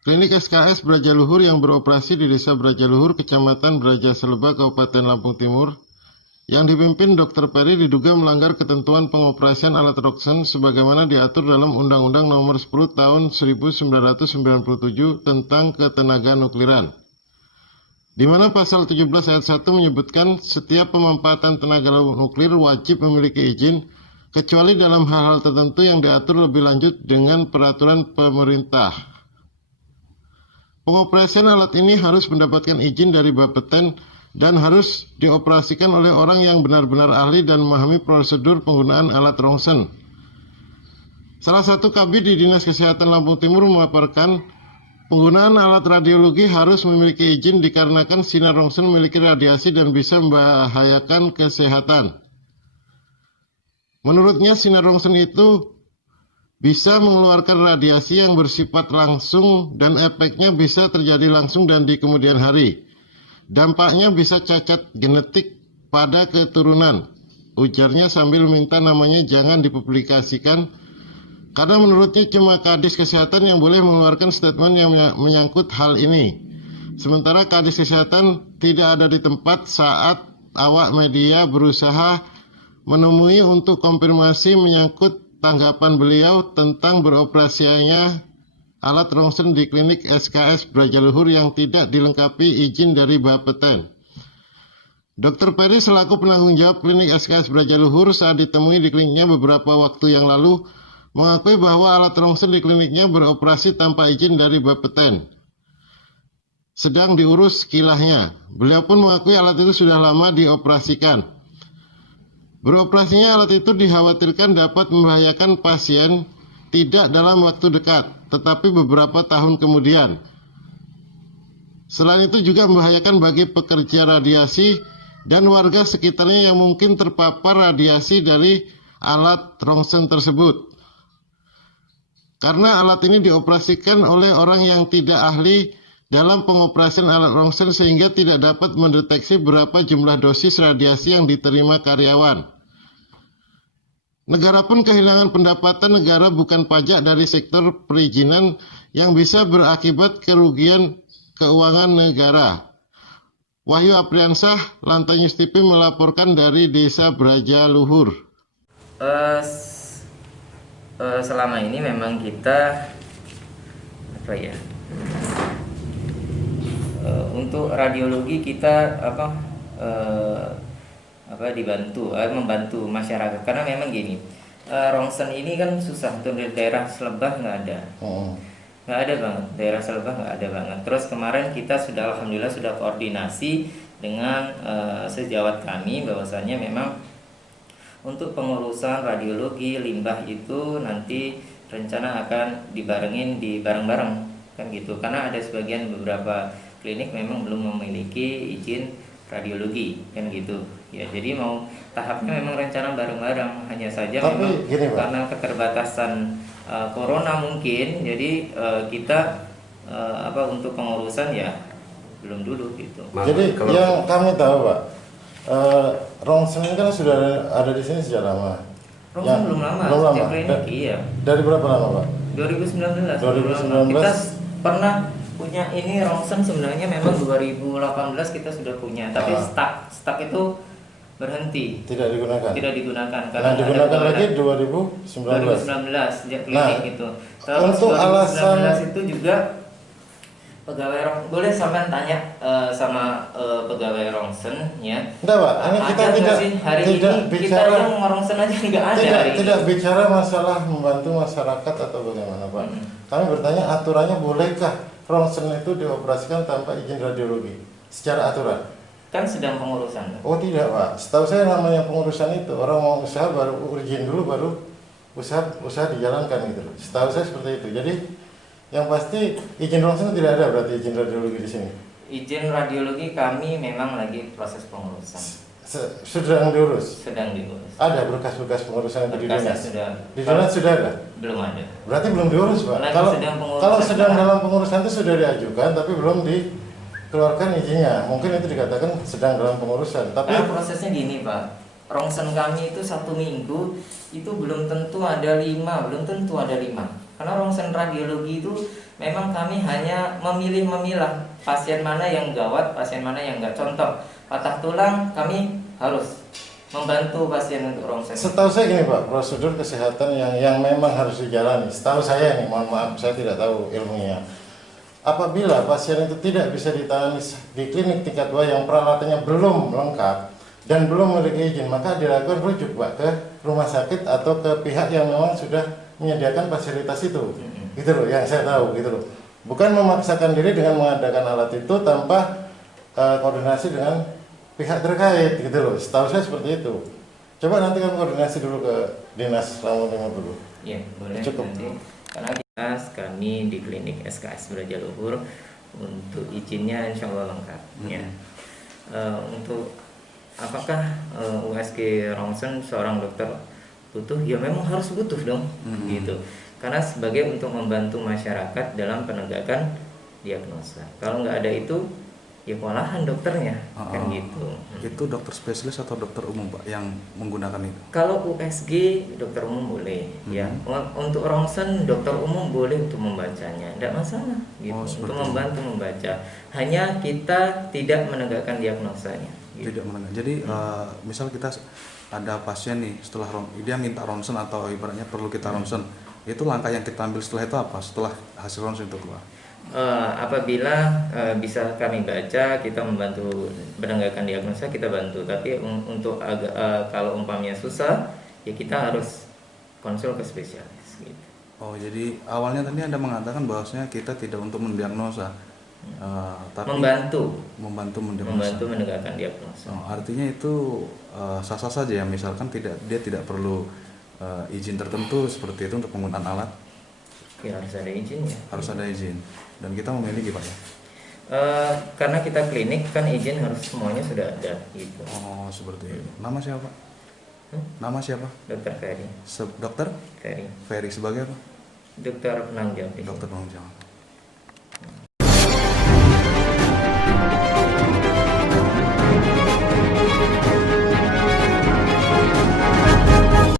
Klinik SKS Brajaluhur yang beroperasi di Desa Brajaluhur, Kecamatan Brajaselebak, Kabupaten Lampung Timur, yang dipimpin Dr. Peri diduga melanggar ketentuan pengoperasian alat Roxen sebagaimana diatur dalam Undang-Undang Nomor 10 Tahun 1997 tentang Ketenaga Nukliran, di mana pasal 17 ayat 1 menyebutkan setiap pemanfaatan tenaga nuklir wajib memiliki izin, kecuali dalam hal-hal tertentu yang diatur lebih lanjut dengan peraturan pemerintah. Pengoperasian alat ini harus mendapatkan izin dari Bapeten dan harus dioperasikan oleh orang yang benar-benar ahli dan memahami prosedur penggunaan alat Roxen. Salah satu kabid di Dinas Kesehatan Lampung Timur memaparkan penggunaan alat radiologi harus memiliki izin dikarenakan sinar Roxen memiliki radiasi dan bisa membahayakan kesehatan. Menurutnya sinar Roxen itu bisa mengeluarkan radiasi yang bersifat langsung dan efeknya bisa terjadi langsung dan di kemudian hari. Dampaknya bisa cacat genetik pada keturunan, ujarnya sambil minta namanya jangan dipublikasikan karena menurutnya cuma Kadis Kesehatan yang boleh mengeluarkan statement yang menyangkut hal ini. Sementara Kadis Kesehatan tidak ada di tempat saat awak media berusaha menemui untuk konfirmasi menyangkut tanggapan beliau tentang beroperasinya alat Roxen di klinik SKS Brajaluhur yang tidak dilengkapi izin dari Bapeten. Dr. Peri selaku penanggung jawab klinik SKS Brajaluhur saat ditemui di kliniknya beberapa waktu yang lalu mengakui bahwa alat Roxen di kliniknya beroperasi tanpa izin dari Bapeten. Sedang diurus kilahnya. Beliau pun mengakui alat itu sudah lama dioperasikan. Beroperasinya alat itu dikhawatirkan dapat membahayakan pasien tidak dalam waktu dekat, tetapi beberapa tahun kemudian. Selain itu juga membahayakan bagi pekerja radiasi dan warga sekitarnya yang mungkin terpapar radiasi dari alat Roxen tersebut. Karena alat ini dioperasikan oleh orang yang tidak ahli dalam pengoperasian alat Roxen sehingga tidak dapat mendeteksi berapa jumlah dosis radiasi yang diterima karyawan. Negara pun kehilangan pendapatan negara bukan pajak dari sektor perizinan yang bisa berakibat kerugian keuangan negara. Wahyu Apriansah, Lantai News TV melaporkan dari Desa Brajaluhur. Selama ini memang kita untuk radiologi kita membantu masyarakat karena memang gini, Roxen ini kan susah untuk di daerah Selebah nggak ada banget, daerah Selebah nggak ada banget. Terus kemarin kita sudah alhamdulillah sudah koordinasi dengan sejawat kami bahwasanya memang untuk pengurusan radiologi limbah itu nanti rencana akan dibarengin di bareng-bareng kan gitu, karena ada sebagian beberapa klinik memang belum memiliki izin radiologi kan gitu ya. Jadi mau tahapnya memang rencana bareng-bareng, hanya saja memang gini, karena keterbatasan corona mungkin jadi kita untuk pengurusan ya belum dulu gitu. Jadi yang kami tahu Pak, Roxen ini kan sudah ada di sini sejak lama. Roxen belum lama. Klinik, iya. Dari berapa lama Pak? 2019. Kita 2019. pernah punya ini Roxen sebenarnya memang 2018 kita sudah punya, tapi stuck itu berhenti. Tidak digunakan karena digunakan lagi 2019 sejak klinik itu. Terus untuk 2019 alasan itu juga pegawai Roxen, boleh sampean tanya sama pegawai Roxen ya. Enggak Pak, ini kita tidak hari tidak ini bicara, kita yang Roxen aja nggak ada. Tidak bicara masalah membantu masyarakat atau bagaimana Pak. Kami bertanya aturannya bolehkah Roxen itu dioperasikan tanpa izin radiologi secara aturan? Kan sedang pengurusan. Oh tidak Pak, setahu saya namanya pengurusan itu orang mau usaha baru izin dulu baru usaha dijalankan gitu. Setahu saya seperti itu. Jadi yang pasti izin Roxen tidak ada, berarti izin radiologi di sini. Izin radiologi kami memang lagi proses pengurusan. Sedang diurus. Ada berkas-berkas pengurusan itu di dinas. Di dinas sudah ada. Belum ada. Berarti belum diurus Pak. Kalau sedang dalam pengurusan itu sudah diajukan tapi belum dikeluarkan izinnya. Mungkin itu dikatakan sedang dalam pengurusan. Tapi prosesnya gini Pak. Roxen kami itu 1 minggu itu belum tentu ada 5, Karena rongsen radiologi itu memang kami hanya memilah pasien mana yang gawat, pasien mana yang enggak. Contoh, patah tulang kami harus membantu pasien untuk rongsen. Setahu saya gini Pak, prosedur kesehatan yang memang harus dijalani. Setahu saya nih, mohon maaf saya tidak tahu ilmunya. Apabila pasien itu tidak bisa ditangani di klinik tingkat 2 yang peralatannya belum lengkap dan belum memiliki izin, maka dilakukan rujuk Pak ke rumah sakit atau ke pihak yang memang sudah menyediakan fasilitas itu. Gitu loh, yang saya tahu gitu loh. Bukan memaksakan diri dengan mengadakan alat itu tanpa koordinasi dengan pihak terkait gitu loh. Setahu saya seperti itu. Coba nanti kami koordinasi dulu ke Dinas Lamongan Timur dulu. Ya, boleh. Cukup. Nanti. Karena kami di klinik SKS Braja Luhur untuk izinnya insya Allah lengkap. Ya. Untuk apakah USG rongsen seorang dokter butuh? Ya memang harus butuh dong, gitu. Karena sebagai untuk membantu masyarakat dalam penegakan diagnosa. Kalau nggak ada itu, ya kewalahan dokternya, kan gitu. Itu dokter spesialis atau dokter umum Pak yang menggunakan itu? Kalau USG dokter umum boleh, ya. Untuk rongsen dokter umum boleh untuk membacanya, tidak masalah, gitu. Untuk membantu membaca. Hanya kita tidak menegakkan diagnosanya. Gitu. Tidak menegakkan. Jadi misal kita ada pasien nih setelah dia minta ronsen atau ibaratnya perlu kita ronsen, itu langkah yang kita ambil setelah itu apa? Setelah hasil ronsen itu keluar? Apabila bisa kami baca, kita membantu menegakkan diagnosa, kita bantu. Tapi untuk kalau umpamanya susah, ya kita harus konsul ke spesialis. Gitu. Oh, jadi awalnya tadi Anda mengatakan bahwasanya kita tidak untuk mendiagnosa, tapi membantu menegakkan diagnosa. Oh, artinya itu sah-sah saja ya, misalkan dia tidak perlu izin tertentu seperti itu untuk penggunaan alat. Ya harus ada izin ya. Harus ada izin. Dan kita memiliki Pak ya. Karena kita klinik kan izin harus semuanya sudah ada gitu. Oh, seperti itu. Nama siapa Pak? Nama siapa? Dokter Ferry. Dokter? Ferry. Ferry sebagai apa? Dokter penanggung jawab. Dokter penanggung jawab.